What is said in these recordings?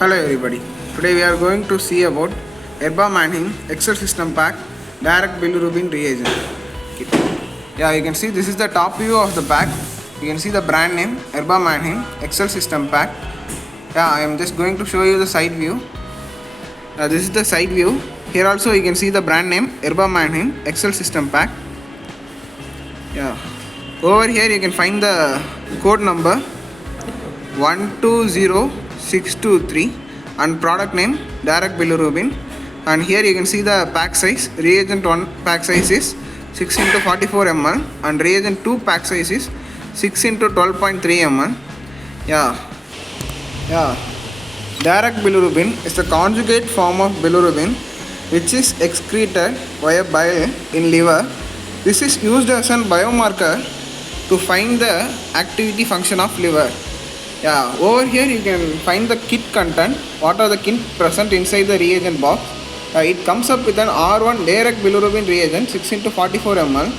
Hello everybody. Today we are going to see about Erba Mannheim Excel System Pack Direct Bilirubin Reagent. Yeah, you can see this is the top view of the pack. You can see the brand name Erba Mannheim Excel System Pack. Yeah, I am just going to show you the side view. This is the side view. Here also you can see the brand name Erba Mannheim Excel System Pack. Yeah. Over here you can find the code number 120623 and product name Direct Bilirubin, and here you can see the pack size. Reagent 1 pack size is 6 into 44 ml and reagent 2 pack size is 6 into 12.3 ml. Yeah. Direct bilirubin is the conjugate form of bilirubin which is excreted via bile in liver. This is used as a biomarker to find the activity function of liver. Yeah, over here you can find the kit content. What are the kit present inside the reagent box? It comes up with an R1 direct bilirubin reagent 6 into 44 ml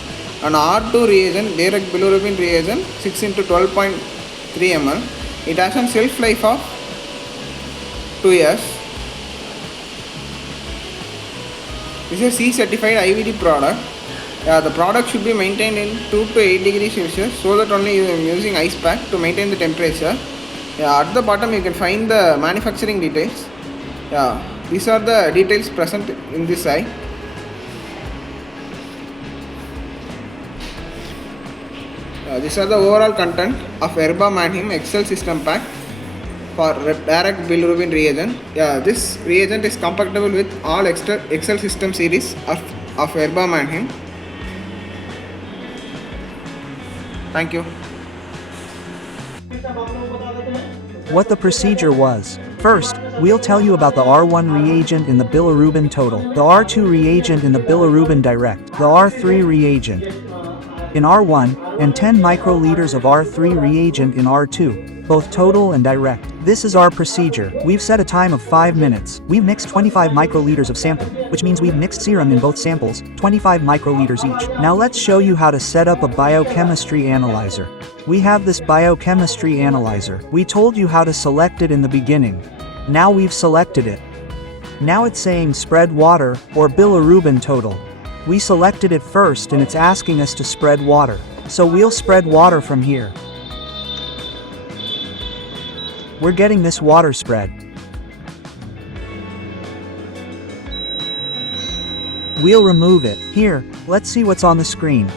and R2 reagent direct bilirubin reagent 6 into 12.3 ml. It has a shelf life of 2 years. This is a C certified IVD product. The product should be maintained in 2 to 8 degrees Celsius, so that only you are using ice pack to maintain the temperature. At the bottom you can find the manufacturing details. These are the details present in this side. These are the overall content of Erba Mannheim Excel System Pack for direct bilirubin reagent. This reagent is compatible with all Excel System series of Erba Mannheim. Thank you. What the procedure was. First, we'll tell you about the R1 reagent in the bilirubin total, the R2 reagent in the Bilirubin Direct, the R3 reagent in R1, and 10 microliters of R3 reagent in R2, both total and direct. This is our procedure. We've set a time of 5 minutes. We've mixed 25 microliters of sample, which means we've mixed serum in both samples, 25 microliters each. Now let's show you how to set up a biochemistry analyzer. We have this biochemistry analyzer. We told you how to select it in the beginning. Now we've selected it. Now it's saying spread water, or bilirubin total. We selected it first and it's asking us to spread water. So we'll spread water from here. We're getting this water spread. We'll remove it. Here, let's see what's on the screen.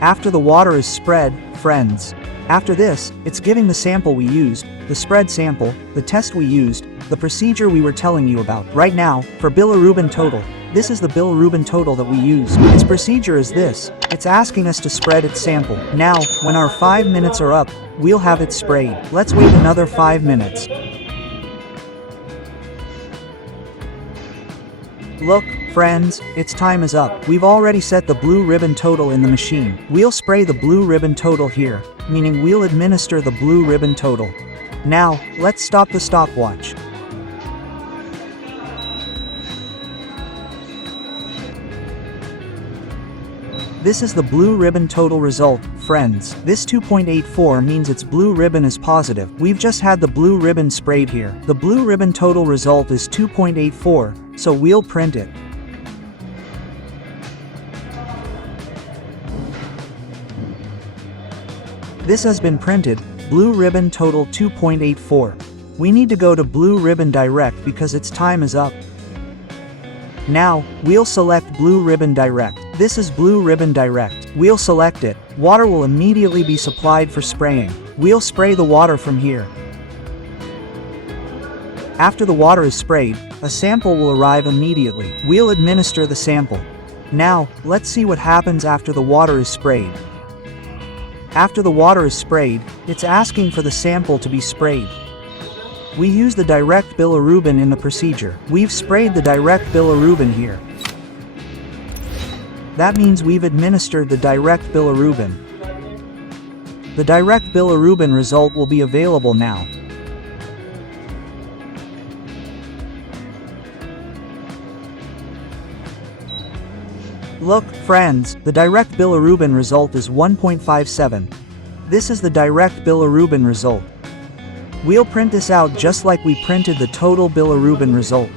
After the water is spread, friends. After this, it's giving the sample we used, the spread sample, the test we used, the procedure we were telling you about. Right now, for bilirubin total, this is the bilirubin total that we used. Its procedure is this. It's asking us to spread its sample. Now, when our 5 minutes are up, we'll have it sprayed. Let's wait another 5 minutes. Look, friends, its time is up. We've already set the blue ribbon total in the machine. We'll spray the blue ribbon total here, meaning we'll administer the blue ribbon total. Now, let's stop the stopwatch. This is the blue ribbon total result, friends. This 2.84 means its blue ribbon is positive. We've just had the blue ribbon sprayed here. The blue ribbon total result is 2.84, so we'll print it. This has been printed, blue ribbon total 2.84. We need to go to Blue Ribbon Direct because its time is up. Now, we'll select Blue Ribbon Direct. This is Blue Ribbon Direct. We'll select it. Water will immediately be supplied for spraying. We'll spray the water from here. After the water is sprayed, a sample will arrive immediately. We'll administer the sample. Now, let's see what happens after the water is sprayed. After the water is sprayed, it's asking for the sample to be sprayed. We use the direct bilirubin in the procedure. We've sprayed the direct bilirubin here. That means we've administered the direct bilirubin. The direct bilirubin result will be available now. Look, friends, the direct bilirubin result is 1.57. This is the direct bilirubin result. We'll print this out just like we printed the total bilirubin result.